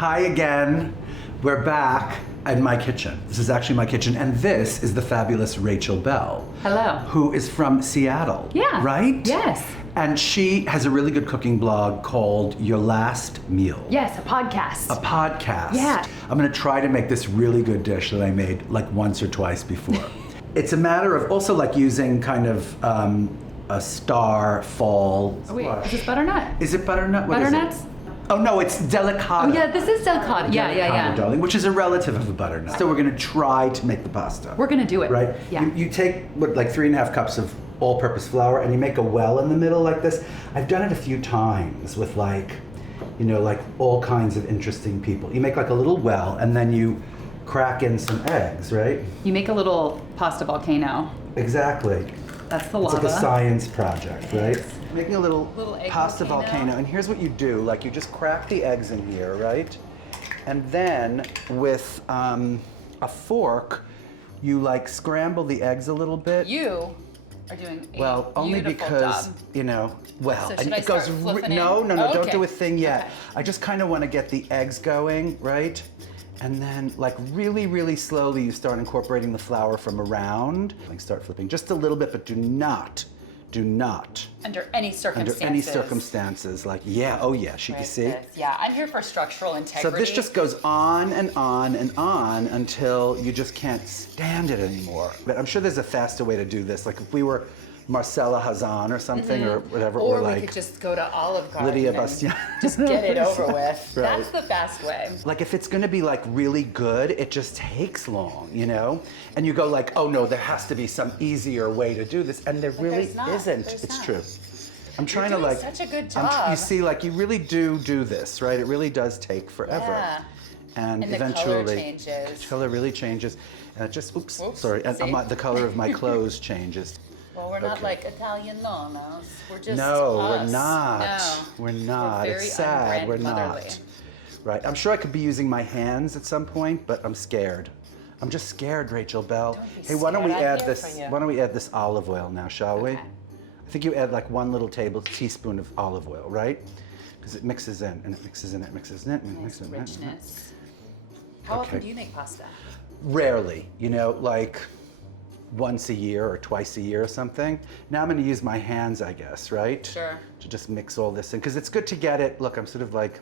Hi again. We're back in my kitchen. This is actually my kitchen, and this is the fabulous Rachel Belle. Hello. Who is from Seattle. Yeah. Right? Yes. And she has a really good cooking blog called Your Last Meal. Yes, a podcast. A podcast. Yeah. I'm gonna try to make this really good dish that I made like once or twice before. It's a matter of also like using kind of a star fall. Oh, wait, is this butternut? Is it butternut? What is Butternuts? it? Oh no, it's delicata. Oh yeah, this is delicata. Yeah. Darling, which is a relative of a butternut. So we're gonna try to make the pasta. We're gonna do it. Right? Yeah. You take like 3.5 cups of all-purpose flour and you make a well in the middle like this. I've done it a few times with like all kinds of interesting people. You make like a little well and then you crack in some eggs, right? You make a little pasta volcano. Exactly. That's the It's lava. like a science project, right? Making a little egg pasta volcano. volcano. And here's what you do. Like you just crack the eggs in here, right? And then with a fork, you like scramble the eggs a little bit. You are doing a Well, only beautiful because, job. well, So and should I it goes, start flipping no, it? no, no, Oh, don't okay. do a thing yet. Okay. I just kind of want to get the eggs going, right? And then like really, really slowly you start incorporating the flour from around. Like start flipping just a little bit, but do not, Under any circumstances. under any circumstances, like, you see? Yeah, I'm here for structural integrity. So this just goes on and on and on until you just can't stand it anymore. But I'm sure there's a faster way to do this. Like if we were Marcella Hazan or something or whatever, or or we could just go to Olive Garden Lydia and Bastian. just get it over with. Right. That's the fast way. Like if it's gonna be like really good, it just takes long, And you go like, oh no, there has to be some easier way to do this. And there really there's not. isn't. There's It's not. true. I'm trying doing to like, such a good job. you see, like you really do this, right? It really does take forever. Yeah. And And the eventually, color changes. the color really changes. And it just, Oops, sorry, and see? the color of my clothes changes. Well, we're not Okay. like Italian nonos. We're just No, us. we're not. No. We're not. We're It's very sad. on-brand We're motherly. not. Right. I'm sure I could be using my hands at some point, but I'm scared. I'm just scared, Rachel Belle. Don't be Hey, why don't we scared. I'm add here this? for you. Why don't we add this olive oil now, shall we? Okay. I think you add like 1 little teaspoon of olive oil, right? Because it mixes in and it mixes in, it mixes in, and it Nice mixes in. richness. How often Okay. do you make pasta? Rarely, like once a year or twice a year or something. Now I'm going to use my hands, I guess, right? Sure. To just mix all this in, because it's good to get it. Look, I'm sort of like,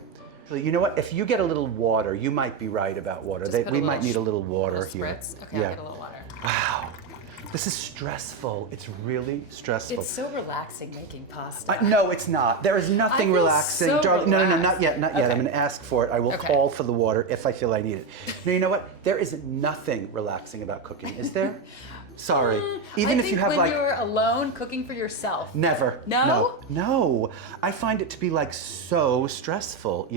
you know what? If you get a little water, you might be right about water. Just put a We little might need a little water Little here. spritz? Okay, Yeah. I'll get a little water. Wow, this is stressful. It's really stressful. It's so relaxing making pasta. No, it's not. There is nothing I feel relaxing, so darling. No, relaxed. not yet, not yet. Okay. I'm going to ask for it. I will Okay. call for the water if I feel I need it. No, you know what? There is nothing relaxing about cooking, is there? Sorry. Even I if think you have when like you're alone cooking for yourself. never. No? No. I find it to be like so stressful,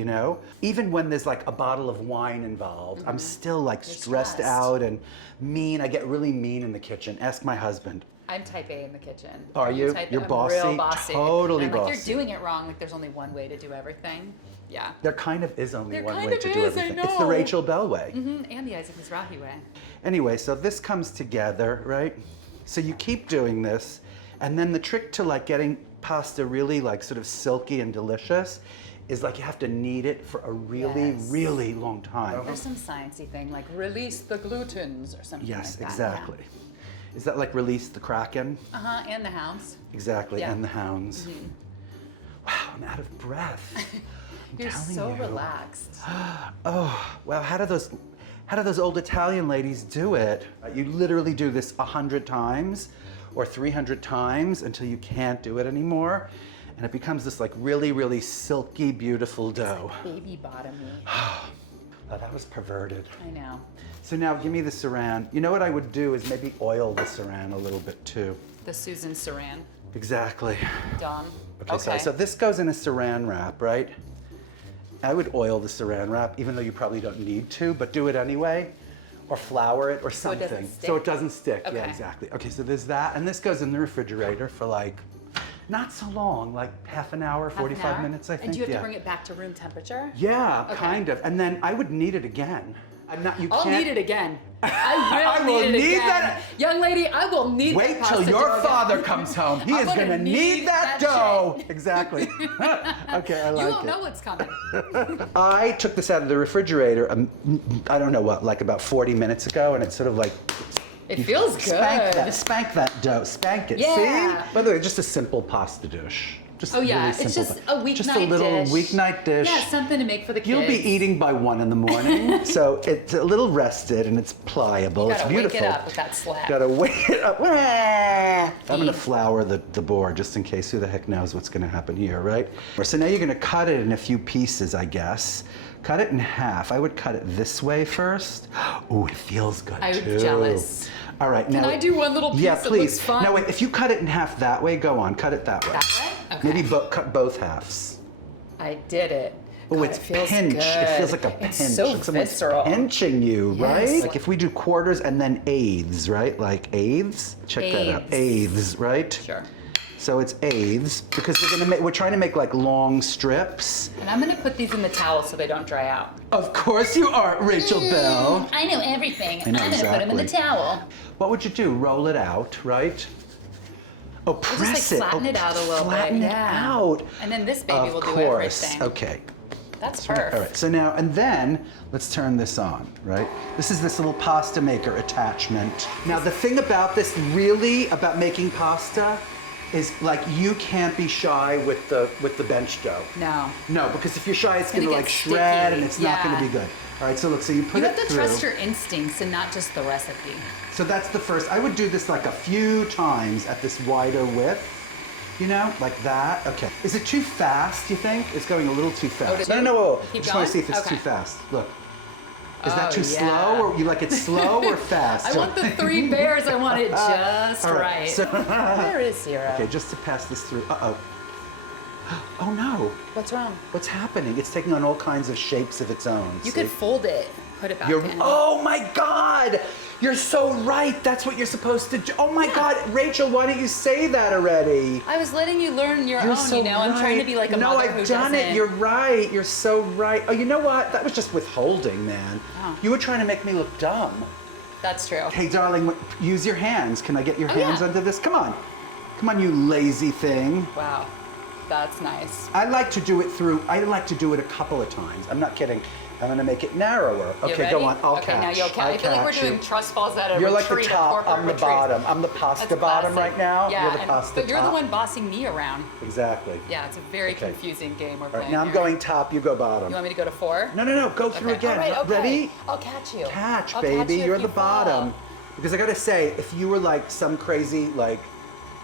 Even when there's like a bottle of wine involved, I'm still like stressed stressed. out and mean. I get really mean in the kitchen. Ask my husband. I'm type A in the kitchen. Are you? Type A? You're I'm bossy? Real bossy. Totally and I'm like, bossy. you're doing it wrong. Like there's only one way to do everything. Yeah. There kind of is only There one kind way of to do is, I everything. It's the know. Rachel Belle way. And the Isaac Mizrahi way. Anyway, so this comes together, right? So you keep doing this, and then the trick to like getting pasta really like sort of silky and delicious is like you have to knead it for a really, Yes. really long time. There's some sciencey thing like release the glutens or something Yes, like that. exactly. Is that like release the Kraken? Yeah. And the hounds. Exactly, Yeah. and the hounds. Wow, I'm out of breath. I'm You're telling so you. relaxed. Oh, wow, how do those old Italian ladies do it? You literally do this 100 times or 300 times until you can't do it anymore. And it becomes this like really, really silky, beautiful dough. Baby bottomy. Oh, that was perverted. I know. So now give me the saran. You know what I would do is maybe oil the saran a little bit too. The Susan Saran. Exactly. Done. Okay, sorry. So this goes in a saran wrap, right? I would oil the saran wrap, even though you probably don't need to, but do it anyway. Or flour it or So it something. doesn't stick? So it doesn't stick. Yeah, Okay. exactly. Okay, so there's that. And this goes in the refrigerator for like, not so long, like half an hour, 45 Half an hour? minutes, I think. And do you have yeah. to bring it back to room temperature? Yeah, Okay. kind of. And then I would knead it again. You I'll can't. need it again. I I will need it need again. that. Young lady, I will need Wait that till pasta your dough father again. comes home. He I'm is gonna gonna need that shit. dough. Exactly. Okay, I like You won't it. know what's coming. I took this out of the refrigerator, I don't know what, like about 40 minutes ago, and it's sort of like, It feels good. spank that dough, spank it. Yeah. See? By the way, just a simple pasta dish. Just Oh yeah, really it's simple just a weeknight Just a little dish. weeknight dish. Yeah, something to make for the kids. You'll be eating by 1 in the morning, so it's a little rested and it's pliable. You It's gotta beautiful. wake it up with that slap. Gotta wake it up. I'm gonna flour the board just in case. Who the heck knows what's gonna happen here, right? So now you're gonna cut it in a few pieces, I guess. Cut it in half. I would cut it this way first. Oh, it feels good I'm too. jealous. All right, now. Can I do one little piece? Yeah, It please. looks fun. Now wait, if you cut it in half that way, go on. Cut it that way. That way? Okay. Maybe cut both halves. I did it. Oh, God, it's it feels pinch. Good. It feels like a pinch. It's so like someone's visceral. pinching you, Yes. right? Like if we do quarters and then eighths, right? Like eighths. Check that out. Eighths, right? Sure. So it's eighths because we're trying to make like long strips. And I'm gonna put these in the towel so they don't dry out. Of course you are, Rachel Belle. I know everything. I know I'm gonna put them in the exactly. towel. What would you do? Roll it out, right? Oh, press Just like flatten it. it out a little flatten bit. it Yeah. out. And then this baby Of will do course. everything. Okay. That's perfect. All right, so now, and then, let's turn this on, right? This is this little pasta maker attachment. Now, the thing about this, really, about making pasta, is like you can't be shy with the bench dough. No. No, because if you're shy, it's gonna gonna get like shred sticky. and it's not gonna Yeah. be good. All right, so look, so you put You it have to through. trust your instincts and not just the recipe. So that's the first. I would do this like a few times at this wider width. You know, like that. Okay. Is it too fast, you think? It's going a little too fast. did you No. I keep just want going? to see if it's Okay. too fast. Look. Is that Oh, too yeah. slow, or you like it slow or fast? I want the 3 bears. I want it just All right. So, Where is Syrek? okay, just to pass this through. Uh-oh. Oh no. What's wrong? What's happening? It's taking on all kinds of shapes of its own. You see? could fold it, put it back in. Oh my God! You're so right. That's what you're supposed to do. Oh my God, Rachel, why didn't you say that already? I was letting you learn your You're own, so you know? I'm trying to be like a no, mother I've who done it. doesn't. You're right. You're so right. Oh, you know what? That was just withholding, man. Oh. You were trying to make me look dumb. That's true. Hey, darling, use your hands. Can I get your Oh, hands yeah. under this? Come on. Come on, you lazy thing. Wow. That's nice. I like to do it a couple of times. I'm not kidding. I'm gonna make it narrower. You Okay, ready? go on. I'll okay, catch. now you'll catch. I feel like we're catch you. doing trust falls at a You're like retreat, the a top, corporate I'm the retreat. bottom. I'm the pasta That's bottom classic. right now. Yeah, You're the pasta but you're top. the one bossing me around. Exactly. Yeah, it's a very Okay. confusing game we're All right, playing now I'm here. going top, you go bottom. You want me to go to 4? No, go through Okay. again. All right, okay. Ready? I'll catch you. Catch, I'll baby. catch you if You're you the bottom. fall. Because I gotta say, if you were like some crazy, like,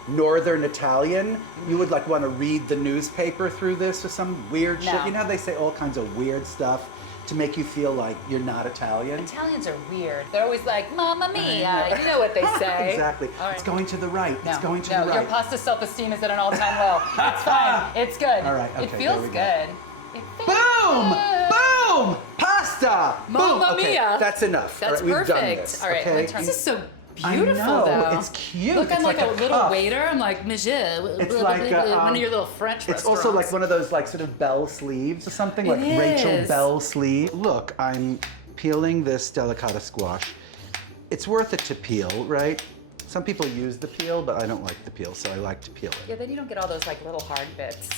Northern Italian, you would like want to read the newspaper through this or some weird shit. No. You know how they say all kinds of weird stuff to make you feel like you're not Italian? Italians are weird. They're always like, Mamma Mia. You know what they say. Exactly. All right. It's going to the right. No, It's going to no, the your right. pasta self-esteem is at an all-time low. It's fine. It's good. All right, okay, it feels there we go. good. It feels Boom! good. Boom! Pasta! Boom! Mamma Okay, mia. that's enough. That's all right, perfect. We've done this. All right, okay? I'm gonna turn this is so beautiful, I know, though. it's cute. Look, I'm It's like, like a a little cup. waiter. I'm like, Monsieur. It's like one of your little French It's also like one of those like sort of Belle sleeves or something, like It Rachel is. Belle sleeve. Look, I'm peeling this delicata squash. It's worth it to peel, right? Some people use the peel, but I don't like the peel, so I like to peel it. Yeah, then you don't get all those like little hard bits.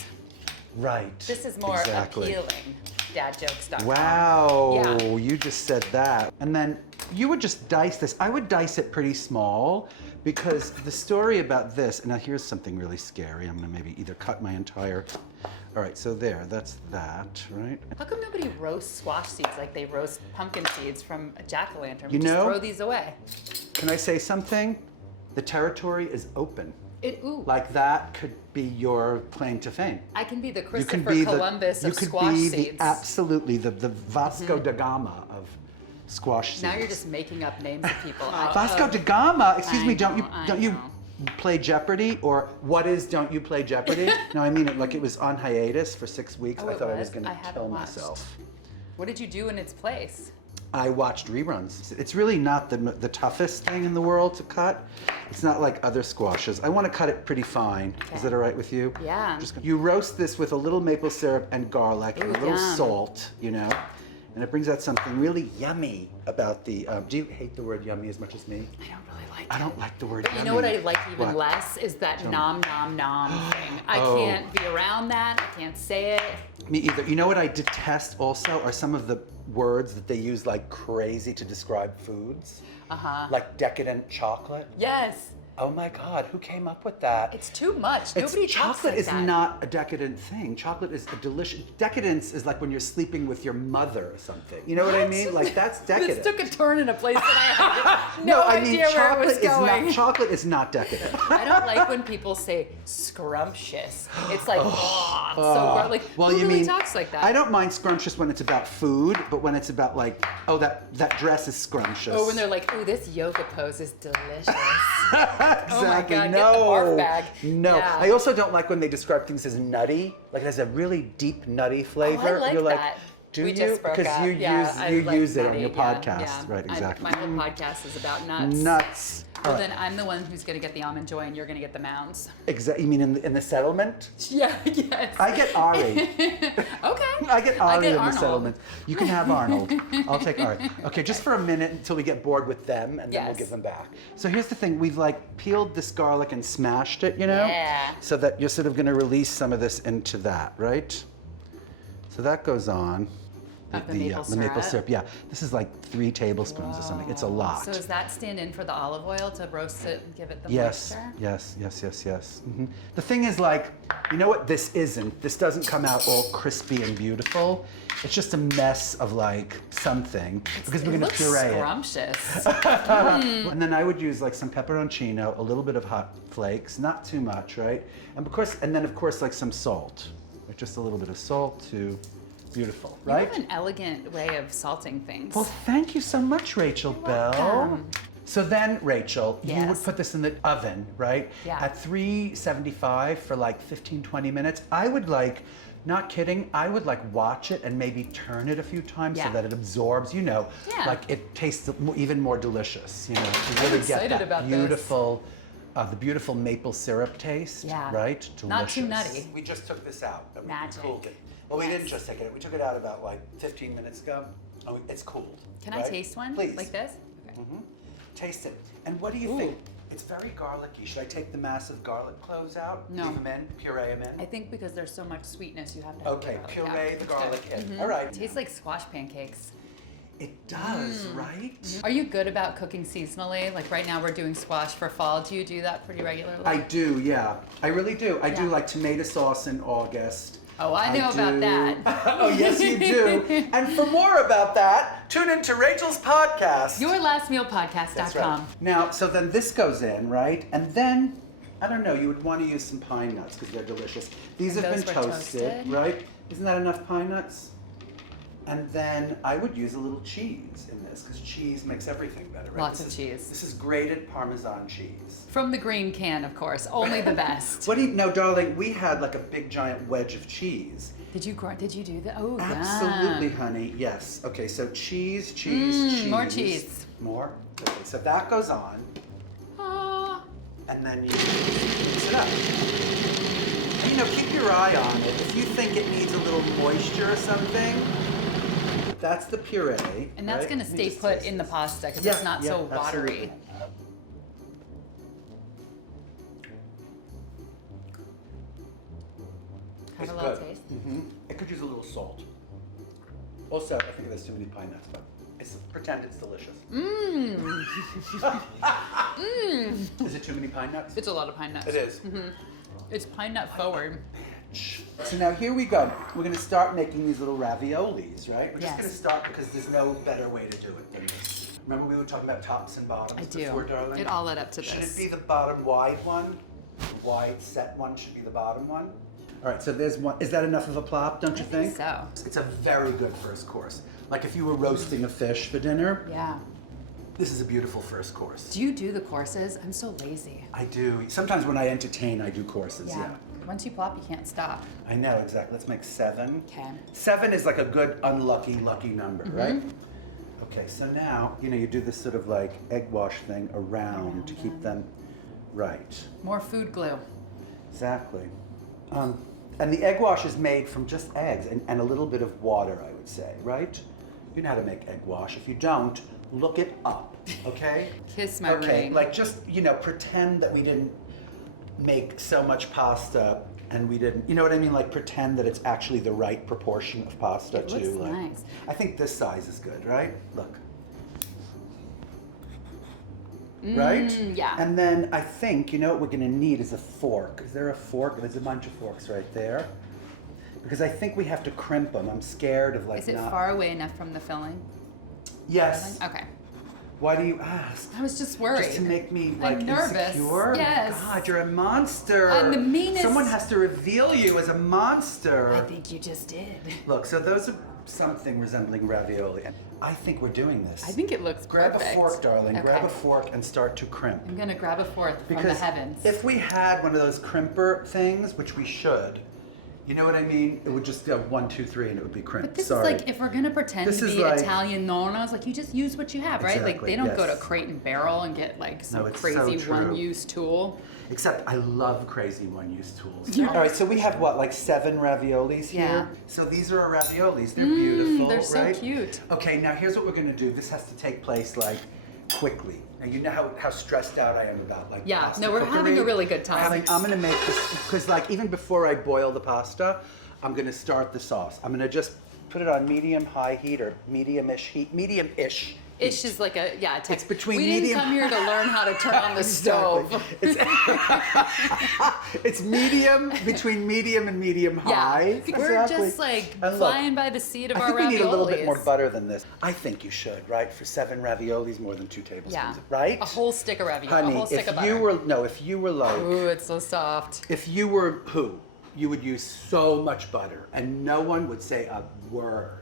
Right. This is more exactly. appealing. Dadjokes.com. Wow, Yeah. you just said that. And then you would just dice this. I would dice it pretty small because the story about this, and now here's something really scary. I'm gonna maybe either cut my entire, all right, so there, that's that, right? How come nobody roasts squash seeds like they roast pumpkin seeds from a jack-o'-lantern? You We know- just throw these away. Can I say something? The territory is open. Ooh. Like that could be your claim to fame. I can be the You Christopher can be Columbus you of could squash be seeds. absolutely the Vasco da Gama of squash seeds. Now you're just making up names of people. Vasco da Gama. Excuse I me. know, Don't you play Jeopardy, or what is Don't You Play Jeopardy? No, I mean it like it was on hiatus for 6 weeks. Oh, I it thought I was was? going I to haven't kill watched. myself. What did you do in its place? I watched reruns. It's really not the toughest thing in the world to cut. It's not like other squashes. I want to cut it pretty fine. Is Okay. that all right with you? Yeah. You roast this with a little maple syrup and garlic and a Ooh, little yum. salt, you know, And it brings out something really yummy about the, do you hate the word yummy as much as me? I don't really like it. I don't like the word But yummy. you know what I like even What? less is that nom nom nom thing. I Oh. can't be around that. I can't say it. Me either. You know what I detest also are some of the words that they use like crazy to describe foods. Like decadent chocolate. Yes. Oh my God, who came up with that? It's too much. Nobody talks chocolate like is that. not a decadent thing. Chocolate is a delicious. Decadence is like when you're sleeping with your mother or something. You know what I What? mean? Like that's decadent. This took a turn in a place that I had no idea where it was going. Chocolate is not decadent. I don't like when people say scrumptious. It's like, oh, it's so gross. Like, Well, who you really mean talks like that? I don't mind scrumptious when it's about food, but when it's about like, oh, that dress is scrumptious. Or when they're like, ooh, this yoga pose is delicious. Exactly. Oh my God, no. get the barf bag. No. Yeah. I also don't like when they describe things as nutty. Like it has a really deep nutty flavor. Oh, I like You're like, that. do We you? just broke Because up. you Yeah, I like use it on nutty, your yeah, podcast. yeah. Right, exactly. My whole podcast is about nuts. Nuts. Well, All right. then I'm the one who's going to get the almond joy and you're going to get the mounds. You mean in the settlement? Yeah, yes. I get Ari. Okay. I get Ari in the Arnold. settlement. You can have Arnold. I'll take Ari. Okay, just for a minute until we get bored with them, and then we'll Yes. give them back. So here's the thing: we've like peeled this garlic and smashed it, you know, Yeah. so that you're sort of going to release some of this into that, right? So that goes on. Of the maple syrup. Yeah, this is like 3 tablespoons or something. It's a lot. So does that stand in for the olive oil to roast it and give it the Yes, moisture? yes. The thing is, like, you know what this isn't? This doesn't come out all crispy and beautiful. It's just a mess of like something because we're It gonna looks puree it. scrumptious. And then I would use like some pepperoncino, a little bit of hot flakes, not too much, right? And then of course like some salt, like just a little bit of salt too. Beautiful, You right? have an elegant way of salting things. Well, thank you so much, Rachel Belle. welcome. So then, Rachel, you would Yes. put this in the oven, right? Yeah. At 375 for like 15, 20 minutes. I would like, not kidding, I would like watch it and maybe turn it a few times so Yeah. that it absorbs, you know, Yeah. like it tastes even more delicious, you know, to really excited get that about this. beautiful, the beautiful maple syrup taste, Yeah. right? Delicious. Not too nutty. We just took this out. And we Magic. cooled it. Well, we Yes. didn't just take it out. We took it out about like 15 minutes ago. Oh, it's cooled. Can I right? taste one? Please. Like this? Okay. Taste it. And what do you think? It's very garlicky. Should I take the massive garlic cloves out? No. Leave them in? Puree them in? I think because there's so much sweetness, you have to have Okay, the puree garlic. the Yeah. garlic in. Mhm. All right. It tastes like squash pancakes. It does, right? Are you good about cooking seasonally? Like right now we're doing squash for fall. Do you do that pretty regularly? I do, yeah. I really do. I do Yeah. like tomato sauce in August. Oh, I know about that. Oh, yes, you do. And for more about that, tune into Rachel's podcast. YourLastMealPodcast.com. That's right. Now, so then this goes in, right? And then, I don't know, you would want to use some pine nuts because they're delicious. These And have been those were toasted, toasted? right? Isn't that enough pine nuts? And then I would use a little cheese in this because cheese makes everything better, right? Lots of cheese. This is grated Parmesan cheese. From the green can, of course. Only the best. What do you, no, darling, we had like a big giant wedge of cheese. Did you do that? Oh, Absolutely, yum. honey. Yes. Okay, so cheese. more cheese. More? Okay, so that goes on. Ah. And then you mix it up. And, you know, keep your eye on it. If you think it needs a little moisture or something, that's the puree. And that's right? going to Let me stay just put taste in the this. pasta because Yeah, it's not yeah, so absolutely. watery. Have a It's little good. taste. It could use a little salt. Also, I think there's too many pine nuts, but pretend it's delicious. Mmm. Is it too many pine nuts? It's a lot of pine nuts. It is. It's pine nut forward. So now here we go. We're going to start making these little raviolis, right? We're just Yes. going to start because there's no better way to do it than this. Remember we were talking about tops and bottoms I do. before, darling? It all led up to Should this. it be the bottom wide one? The wide set one should be the bottom one? All right, so there's one. Is that enough of a plop, don't you I think so. It's a very good first course. Like if you were roasting a fish for dinner, Yeah. this is a beautiful first course. Do you do the courses? I'm so lazy. I do. Sometimes when I entertain, I do courses, yeah. Once you plop, you can't stop. I know, exactly. Let's make 7. Okay. 7 is like a good unlucky, lucky number, right? Okay, so now, you know, you do this sort of like egg wash thing around to keep them right. More food glue. Exactly. And the egg wash is made from just eggs and a little bit of water, I would say, right? You know how to make egg wash. If you don't, look it up, okay? Kiss my okay, ring. like just, pretend that we didn't make so much pasta and we didn't, you know what I mean? Like pretend that it's actually the right proportion of pasta It too. looks Like, nice. I think this size is good, right? Look. Right? Yeah. And then I think, what we're gonna need is a fork. Is there a fork? There's a bunch of forks right there. Because I think we have to crimp them. I'm scared of Is it far away enough from the filling? Yes. Okay. Why do you ask? I was just worried. Just to make me I'm nervous. Insecure? Yes. Oh my God, you're a monster. I'm the meanest. Someone has to reveal you as a monster. I think you just did. Look, so those are something resembling ravioli. And I think we're doing this. I think it looks Grab perfect. a fork, darling. Okay. Grab a fork and start to crimp. I'm gonna grab a fork from the Because heavens. if we had one of those crimper things, which we should, you know what I mean? It would just go 1, 2, 3, and it would be crimped. But this Sorry. is like, if we're gonna pretend This to is be like- Italian nonos, like you just use what you have, right? Like Exactly, they don't go yes. to Crate and Barrel and get like some it's so crazy true. one-use tool. Except I love crazy one-use tools. Yeah. All right, so we have what, like 7 raviolis here? Yeah. So these are our raviolis. They're beautiful, they're so right? cute. Okay, now here's what we're gonna do. This has to take place like quickly. Now you know how stressed out I am about like Yeah, pasta no, we're cookery. having a really good time. I'm gonna make this because like even before I boil the pasta, I'm gonna start the sauce. I'm gonna just put it on medium-high heat or medium-ish heat, medium-ish. Ish is like a, yeah, It's between we medium- didn't come here to learn how to turn on the stove. It's medium, between medium and medium Yeah, high. we're Exactly. just like And look, flying by the seat of I our think we need a little bit more raviolis. butter than this. I think you should, right? For 7 raviolis, more than 2 tablespoons, Yeah, right? a whole stick of ravioli, Honey, a whole stick if of butter. if you were like, Ooh, it's so soft. if you were who, you would use so much butter and no one would say a word.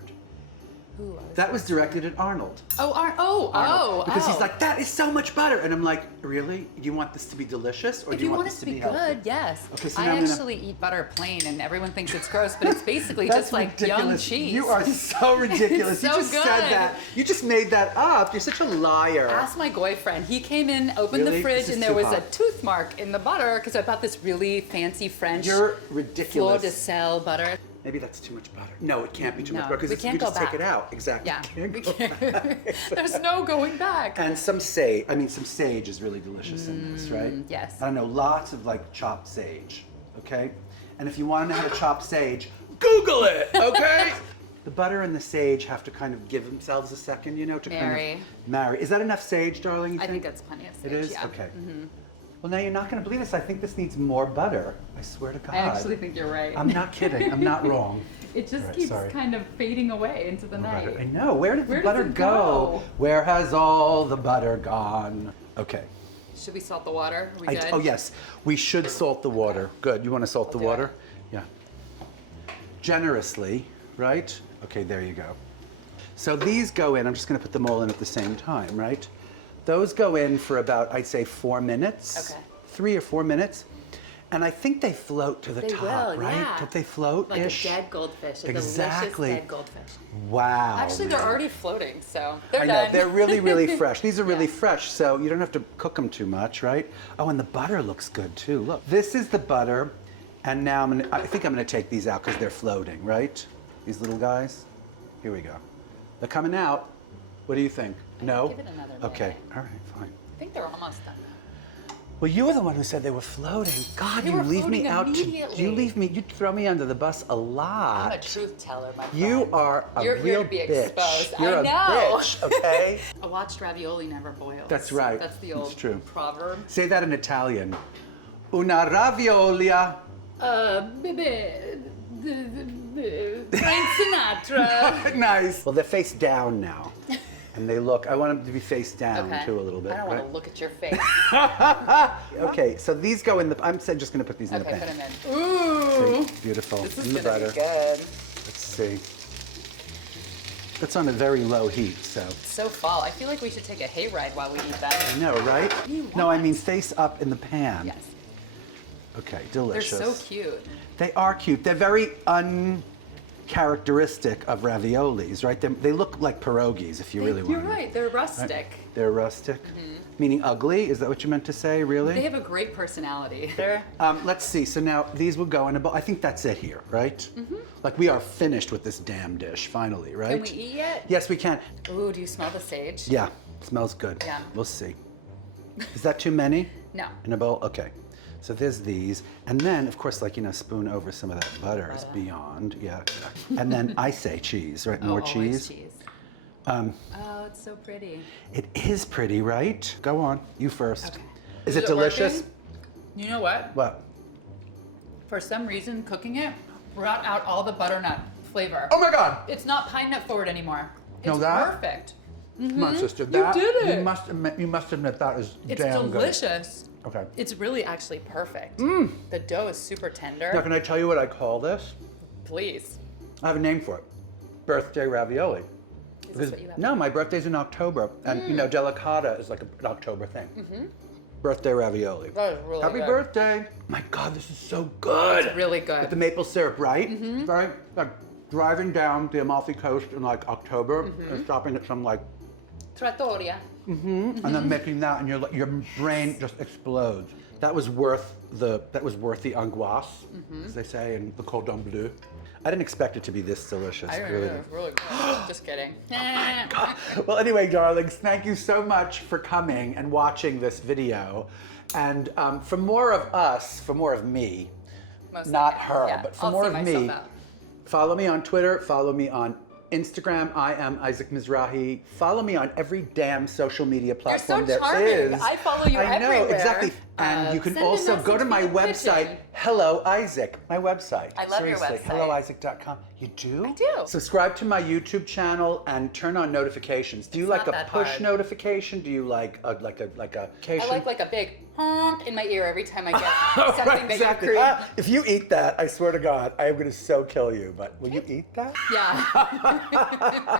Ooh, That was directed at Arnold. Oh, Because he's like, that is so much butter. And I'm like, really? Do you want this to be delicious or if do you want this it to be healthy? good, yes. Okay, so I now I'm gonna- actually eat butter plain, and everyone thinks it's gross, but it's basically That's just like young ridiculous. cheese. You are so ridiculous. so You just good. said that. You just made that up. You're such a liar. Ask my boyfriend. He came in, opened Really? the fridge, This is and there too was hot. a tooth mark in the butter because I bought this really fancy French You're fleur ridiculous. de sel butter. Maybe that's too much butter. No, it can't be too No, much butter we because can't you go just take back. it out. Exactly. Yeah, You we can't go can't. back. There's no going back. And some sage. I mean, some sage is really delicious in this, right? yes. I don't know, lots of like chopped sage. Okay. And if you want to know how to chop sage, Google it. Okay. The butter and the sage have to kind of give themselves a second, to kind Marry. of marry. Is that enough sage, darling? You I think that's plenty of sage. It is? Yeah. Okay. Well, now you're not going to believe this. I think this needs more butter. I swear to God. I actually think you're right. I'm not kidding. I'm not wrong. It just Right, keeps sorry. kind of fading away into the night. I know. Where did the Where does butter it go? go? Where has all the butter gone? Okay. Should we salt the water? Are we I- good? oh, yes. We should salt the water. Good. You want to salt the do water? it. Yeah. Generously, right? Okay, there you go. So these go in. I'm just going to put them all in at the same time, right? Those go in for about, I'd say, 4 minutes. Okay. 3 or 4 minutes. And I think they float to the They top, will, right? yeah. Don't they float? Like a dead goldfish, a Exactly. delicious dead goldfish. Wow. Actually, they're man. already floating, so they're I done. know, they're really, really fresh. These are really Yeah. fresh, so you don't have to cook them too much, right? Oh, and the butter looks good too. Look, this is the butter, and now I think I'm gonna take these out because they're floating, right? These little guys. Here we go. They're coming out. What do you think? No? Give it another Okay, minute. all right, fine. I think they're almost done. Well, you were the one who said they were floating. God, They you were leave me floating out to, immediately. you throw me under the bus a lot. I'm a truth teller, my friend. You are a You're real here to be bitch. exposed. You're I a know. bitch, okay? A watched ravioli never boils. That's right. That's the It's old true. proverb. Say that in Italian. Una raviolia. Frank Sinatra. Nice. Well, they're face down now. And they look, I want them to be face down Okay. too a little bit. I don't want right? to look at your face. Okay, so these go in the, I'm just going to put these in the Okay, pan. put them in. Ooh. See? Beautiful. This is in the gonna butter. be good. Let's see. That's on a very low heat, so. So fall. I feel like we should take a hayride while we eat I that. know, right? do you No, I want? mean face up in the pan. Yes. Okay, They're delicious. so cute. They are cute. They're very uncharacteristic of raviolis, right? They look like pierogies if you really want You're them. right. They're rustic. They're rustic. Meaning ugly? Is that what you meant to say, really? They have a great personality. They're Let's see. So now these will go in a bowl. I think that's it here, right? Like we are finished with this damn dish, finally, right? Can we eat yet? Yes, we can. Ooh, do you smell the sage? Yeah, smells good. Yeah. We'll see. Is that too many? No. In a bowl? Okay. So there's these. And then, of course, like, spoon over some of that butter is beyond. Yeah. And then I say cheese, right? More Always cheese. Oh, it's so pretty. It is pretty, right? Go on. You first. Okay. Is it delicious? working? You know what? What? For some reason, cooking it brought out all the butternut flavor. Oh my God! It's not pine nut forward anymore. Know It's that? perfect. Come on, sister. You did it. You must admit that is It's damn delicious. good. Okay. It's really actually perfect. The dough is super tender. Now, can I tell you what I call this? Please. I have a name for it. Birthday ravioli. Is this what you have? No, my birthday's in October, and delicata is like an October thing. Birthday ravioli. That is really Happy good. birthday! My God, this is so good. It's really good. With the maple syrup, right? Right. Like driving down the Amalfi Coast in like October and stopping at some like, Trattoria. and then making that, and your brain just explodes. That was worth the angoisse, as they say in the cordon bleu. I didn't expect it to be this delicious. I really really, didn't. really good. Just kidding. Well, anyway, darlings, thank you so much for coming and watching this video. And for more of us, for more of me, Mostly. not her, Yeah, but for I'll more see of myself me, out. follow me on Twitter, follow me on Instagram. I am Isaac Mizrahi. Follow me on every damn social media platform so charming. there is. I follow you I know, everywhere. exactly. And you can Send a also go to message my for the website, kitchen. Hello Isaac, my website. I love your Seriously, website. helloisaac.com. You do? I do. Subscribe to my YouTube channel and turn on notifications. Do you It's like not a that push hard. notification? Do you like a I like a big honk in my ear every time I get something that exactly. you create. If you eat that, I swear to God, I am going to so kill you. But will you eat that? Yeah.